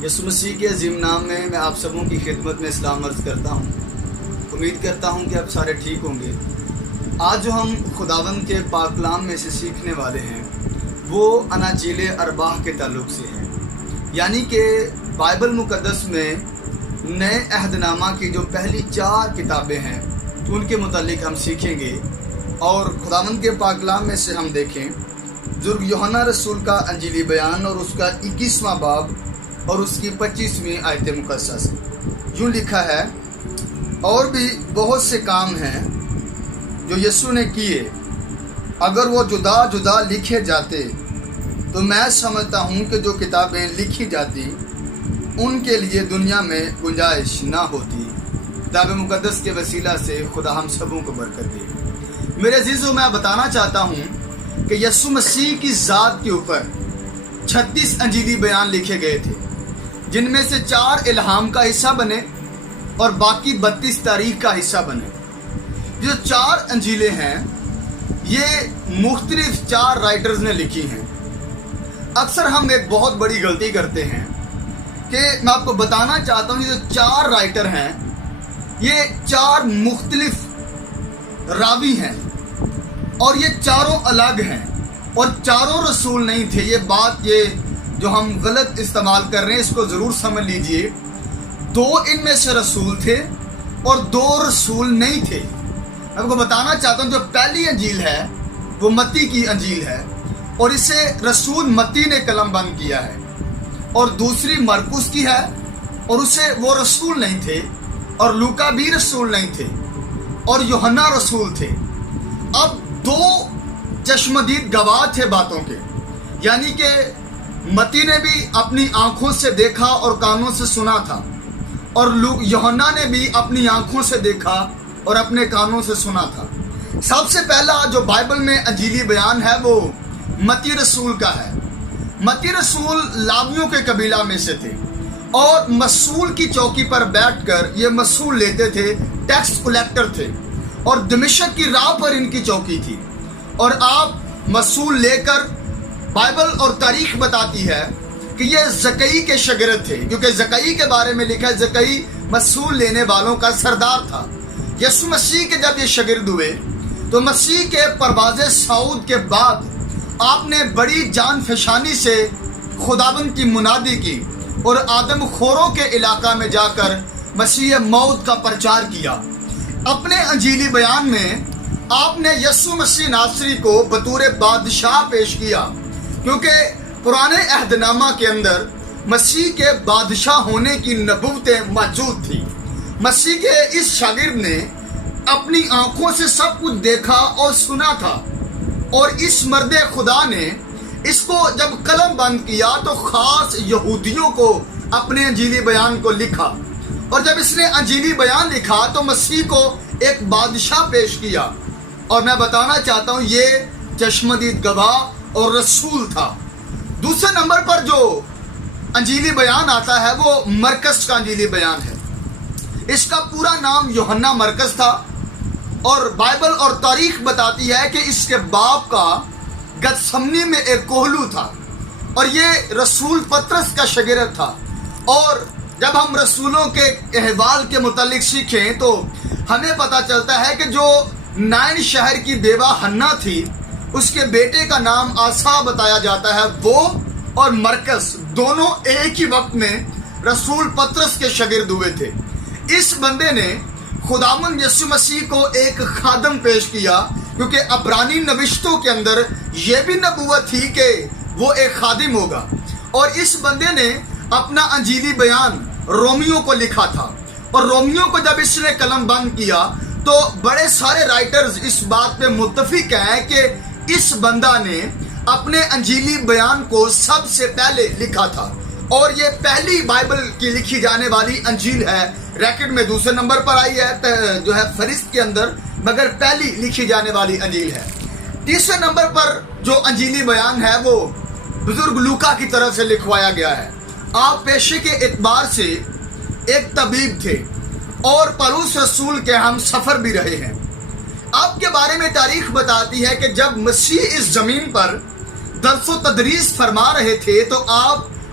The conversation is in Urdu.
یسوع مسیح کے عظیم نام میں آپ سبوں کی خدمت میں اسلام عرض کرتا ہوں۔ امید کرتا ہوں کہ آپ سارے ٹھیک ہوں گے۔ آج جو ہم خداوند کے پاک کلام میں سے سیکھنے والے ہیں وہ اناجیل ارباح کے تعلق سے ہے، یعنی کہ بائبل مقدس میں نئے عہد نامہ کی جو پہلی 4 کتابیں ہیں ان کے متعلق ہم سیکھیں گے، اور خداوند کے پاک کلام میں سے ہم دیکھیں بزرگ یوحنا رسول کا انجیلی بیان اور اس کا 21واں باب اور اس کی 25ویں آیت مقدسہ سے یوں لکھا ہے، اور بھی بہت سے کام ہیں جو یسوع نے کیے، اگر وہ جدا جدا لکھے جاتے تو میں سمجھتا ہوں کہ جو کتابیں لکھی جاتی ان کے لیے دنیا میں گنجائش نہ ہوتی۔ کتاب مقدس کے وسیلہ سے خدا ہم سبوں کو برکت دے۔ میرے عزیزوں، میں بتانا چاہتا ہوں کہ یسوع مسیح کی ذات کے اوپر 36 انجیلی بیان لکھے گئے تھے، جن میں سے 4 الہام کا حصہ بنے اور باقی 32 تاریخ کا حصہ بنے۔ جو 4 انجیلیں ہیں یہ مختلف 4 رائٹرز نے لکھی ہیں۔ اکثر ہم ایک بہت بڑی غلطی کرتے ہیں کہ میں آپ کو بتانا چاہتا ہوں، یہ جو 4 رائٹر ہیں یہ 4 مختلف راوی ہیں، اور یہ چاروں الگ ہیں اور چاروں رسول نہیں تھے۔ یہ جو ہم غلط استعمال کر رہے ہیں اس کو ضرور سمجھ لیجئے۔ 2 ان میں سے رسول تھے اور 2 رسول نہیں تھے۔ میں آپ کو بتانا چاہتا ہوں جو پہلی انجیل ہے وہ متی کی انجیل ہے، اور اسے رسول متی نے قلم بند کیا ہے، اور دوسری مرکوس کی ہے اور اسے وہ رسول نہیں تھے، اور لوکا بھی رسول نہیں تھے، اور یوحنا رسول تھے۔ اب 2 چشمدید گواہ تھے باتوں کے، یعنی کہ متی نے بھی اپنی آنکھوں سے دیکھا اور کانوں سے سنا تھا، اور یوحنا نے بھی اپنی آنکھوں سے دیکھا اور اپنے کانوں سے سنا تھا۔ سب سے پہلا جو بائبل میں انجیلی بیان ہے وہ متی رسول کا ہے۔ متی رسول لاویوں کے قبیلہ میں سے تھے، اور مسئول کی چوکی پر بیٹھ کر یہ مسئول لیتے تھے، ٹیکس کلیکٹر تھے، اور دمشق کی راہ پر ان کی چوکی تھی۔ اور آپ مسئول لے کر بائبل اور تاریخ بتاتی ہے کہ یہ زکئی کے شاگرد تھے، کیونکہ زکئی کے بارے میں لکھا ہے زکئی مسئول لینے والوں کا سردار تھا۔ یسوع مسیح کے جب یہ شاگرد ہوئے تو مسیح کے پرواز صعود کے بعد آپ نے بڑی جان فشانی سے خداوند کی منادی کی اور آدم خوروں کے علاقہ میں جا کر مسیح موت کا پرچار کیا۔ اپنے انجیلی بیان میں آپ نے یسوع مسیح ناصری کو بطور بادشاہ پیش کیا، کیونکہ پرانے عہد نامہ کے اندر مسیح کے بادشاہ ہونے کی نبوتیں موجود تھی۔ مسیح کے اس شاگرد نے اپنی آنکھوں سے سب کچھ دیکھا اور سنا تھا، اور اس مرد خدا نے اس کو جب قلم بند کیا تو خاص یہودیوں کو اپنے انجیلی بیان کو لکھا، اور جب اس نے انجیلی بیان لکھا تو مسیح کو ایک بادشاہ پیش کیا۔ اور میں بتانا چاہتا ہوں یہ چشمدید گواہ اور رسول تھا۔ دوسرے نمبر پر جو انجیلی بیان آتا ہے وہ مرکز کا انجیلی بیان ہے۔ اس کا پورا نام یوحنا مرکز تھا، اور بائبل اور تاریخ بتاتی ہے کہ اس کے باپ کا گتسمنی میں ایک کوہلو تھا، اور یہ رسول پطرس کا شاگرد تھا۔ اور جب ہم رسولوں کے احوال کے متعلق سیکھیں تو ہمیں پتہ چلتا ہے کہ جو نائن شہر کی بیوہ حنا تھی اس کے بیٹے کا نام آسا بتایا جاتا ہے، وہ اور مرکز دونوں ایک ہی وقت میں رسول پطرس کے شاگرد ہوئے تھے۔ اس بندے نے خداوند یسوع مسیح کو ایک خادم پیش کیا، کیونکہ عبرانی نوشتوں کے اندر یہ بھی نبوت تھی کہ وہ ایک خادم ہوگا۔ اور اس بندے نے اپنا انجیلی بیان رومیوں کو لکھا تھا، اور رومیوں کو جب اس نے قلم بند کیا تو بڑے سارے رائٹرز اس بات پہ متفق ہیں کہ اس بندہ نے اپنے انجیلی بیان کو سب سے پہلے لکھا تھا، اور یہ پہلی بائبل کی لکھی جانے والی انجیل ہے۔ ریکٹ میں دوسرے نمبر پر آئی ہے جو ہے فہرست کے اندر، مگر پہلی لکھی جانے والی انجیل ہے۔ تیسرے نمبر پر جو انجیلی بیان ہے وہ بزرگ لوکا کی طرف سے لکھوایا گیا ہے۔ آپ پیشے کے اعتبار سے ایک طبیب تھے اور پولس رسول کے ہم سفر بھی رہے ہیں۔ آپ کے بارے میں تاریخ بتاتی ہے کہ جب مسیح اس زمین پر درس و تدریس فرما رہے تھے تو آپ